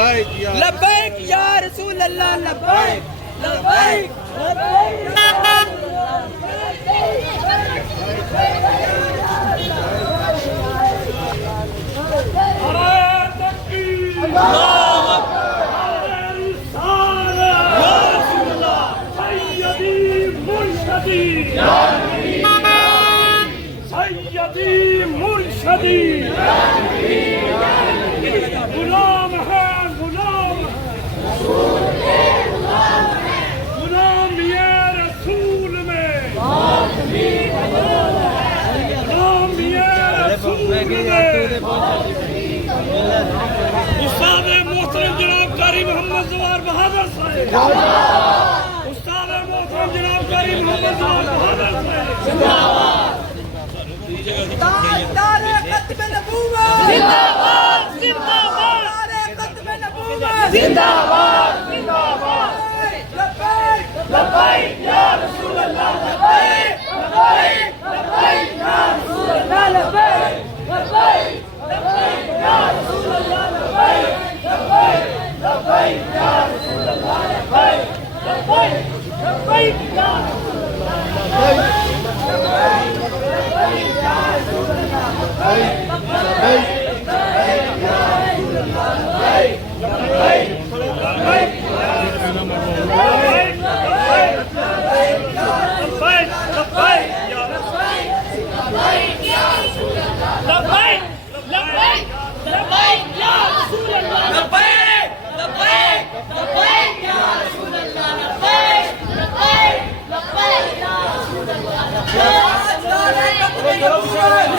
लब्बैक या रसूल अल्लाह लब्बैक लब्बैक गुलाम है गुलाम गुलाम ये रसूल में गुलाम ये रसूल में उस्ताद मोहतरम जनाब कारी मोहम्मद जवाहर बहादुर साहब उस्ताद मोहतरम जनाब कारी मोहम्मद जवाहर बहादुर साहब तारे खत्म नबूवत जिंदाबाद जिंदाबाद तारे खत्म नबूवत जिंदाबाद जिंदाबाद लब्बैक लब्बैक या रसूल अल्लाह लब्बैक लब्बैक लब्बैक या रसूल अल्लाह लब्बैक लब्बैक लब्बैक या रसूल अल्लाह लब्बैक लब्बैक लब्बैक या रसूल अल्लाह लब्बैक लब्बैक लब्बैक या रसूल अल्लाह Go,